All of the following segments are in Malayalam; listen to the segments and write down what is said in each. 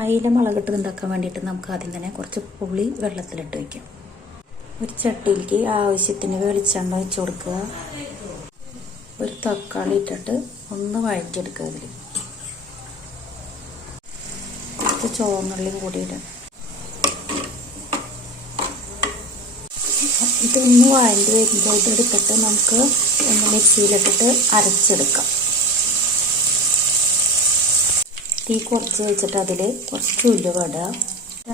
അയില മുളകിട്ട് ഉണ്ടാക്കാൻ വേണ്ടിയിട്ട് നമുക്ക് ആദ്യം തന്നെ കുറച്ച് പുളി വെള്ളത്തിലിട്ട് വയ്ക്കാം. ഒരു ചട്ടിയിലേക്ക് ആവശ്യത്തിന് വെളിച്ചെണ്ണ വെച്ച് കൊടുക്കുക. ഒരു തക്കാളി ഇട്ടിട്ട് ഒന്ന് വഴറ്റിയെടുക്കുക അതിൽ കുറച്ച് ചോന്നുള്ളിയും കൂടി ഇടാം ഇതൊന്ന് വഴണ്ടി വരുമ്പോൾ ഇതെടുത്തിട്ട് നമുക്ക് ഒന്ന് മിക്സിയിലിട്ടിട്ട് അരച്ചെടുക്കാം. തീ കുറച്ച് വെച്ചിട്ട് അതിൽ കുറച്ച് ഉലുവ ഇടുക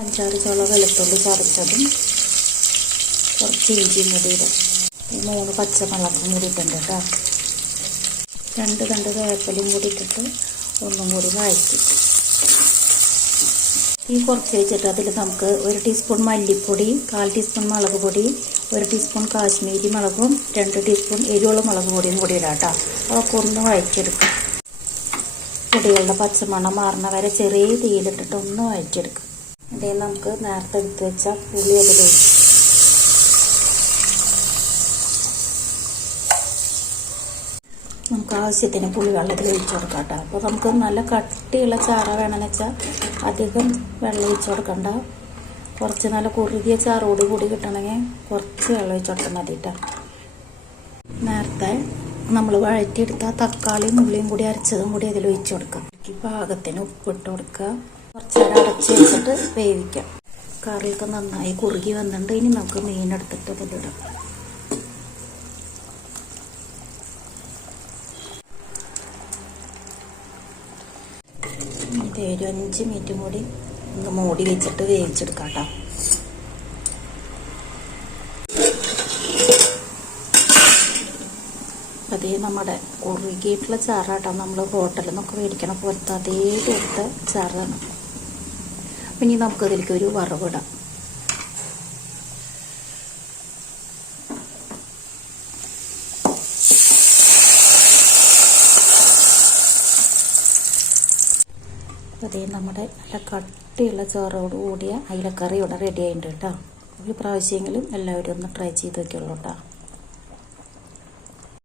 അഞ്ചാറ് ചോള വെളുത്തുള്ളി ചതച്ചതും കുറച്ച് ഇഞ്ചിയും കൂടി ഇടുക ഈ മൂന്ന് പച്ചമുളകും കൂടി ഇട്ടുണ്ട് കേട്ടോ. രണ്ട് രണ്ട് വേപ്പലയും കൂടി ഇട്ടിട്ട് ഒന്നും കൂടി വഴറ്റി. തീ കുറച്ച് വെച്ചിട്ട് അതിൽ നമുക്ക് ഒരു ടീസ്പൂൺ മല്ലിപ്പൊടി കാൽ ടീസ്പൂൺ മുളക് പൊടി ഒരു ടീസ്പൂൺ കാശ്മീരി മുളകും രണ്ട് ടീസ്പൂൺ എരിവുള്ള മുളക് പൊടിയും കൂടി ഇടാം കേട്ടോ. അതൊക്കെ ഒന്ന് വഴറ്റിയെടുക്കും. പൊടികളുടെ പച്ചമണം മാറുന്ന വരെ ചെറിയ തീയിലിട്ടിട്ട് ഒന്ന് വഴറ്റിയെടുക്കും. അതേ നമുക്ക് നേരത്തെ എടുത്ത് വെച്ച പുളി അത് ഒഴിക്കും നമുക്ക് ആവശ്യത്തിന് പുളി വെള്ളത്തിൽ ഒഴിച്ചു കൊടുക്കാം കേട്ടോ. അപ്പോൾ നമുക്ക് നല്ല കട്ടിയുള്ള ചാറ വേണമെന്ന് വെച്ചാൽ അധികം വെള്ളം ഒഴിച്ചു കൊടുക്കണ്ട. കുറച്ച് നല്ല കുറുകിയ ചാറോട് കൂടി കിട്ടണമെങ്കിൽ കുറച്ച് വെള്ളം ഒഴിച്ചു കൊടുത്താൽ മതി കേട്ടോ. നേരത്തെ നമ്മൾ വഴറ്റിയെടുത്ത തക്കാളിയും ഉള്ളിയും കൂടി അരച്ചതും കൂടി അതിൽ ഒഴിച്ചു കൊടുക്കാം. പാകത്തിന് ഉപ്പിട്ട് കൊടുക്കുക. കുറച്ച് നേരം അടച്ച് വെച്ചിട്ട് വേവിക്കാം കറിയൊക്കെ നന്നായി കുറുകി വന്നിട്ടുണ്ട്. ഇനി നമുക്ക് മീൻ എടുത്തിട്ട് ഇത് ഒരു അഞ്ച് മിനിറ്റും കൂടി ഒന്ന് മൂടി വെച്ചിട്ട് വേവിച്ചെടുക്കാം കേട്ടോ. അതേ നമ്മുടെ കുറുകിയിട്ടുള്ള ചാറാട്ടോ നമ്മൾ ഹോട്ടലിൽ നിന്നൊക്കെ മേടിക്കണ പോലത്തെ അതേ പോലത്തെ ചാറാണ്. ഇനി നമുക്കതിലേക്ക് ഒരു വറവിടാം. അതേ നമ്മുടെ നല്ല കട്ടിയുള്ള ചോറോട് കൂടിയ അയിലക്കറി ഇവിടെ റെഡി ആയിട്ടുണ്ട് കേട്ടോ. ഒരു പ്രാവശ്യമെങ്കിലും എല്ലാവരും ഒന്ന് ട്രൈ ചെയ്ത് നോക്കിയുള്ളൂ കേട്ടോ.